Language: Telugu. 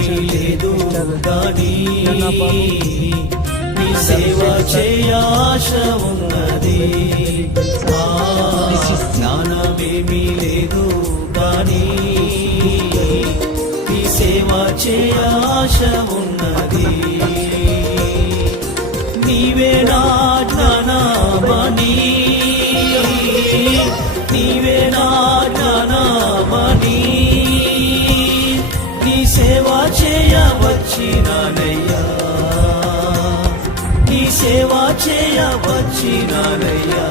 లేదు కానీ నీ సేవ చేయ ఆశ ఉన్నది. జ్ఞానమేమీ లేదు కానీ నీ సేవ చేయ ఆశ ఉన్నది. నీవే నా జ్ఞానమణి, నీవే నా జ్ఞానమణి, నీ సేవ చేయవచ్చినానయ్యా, నీ సేవ చేయవచ్చినానయ్యా.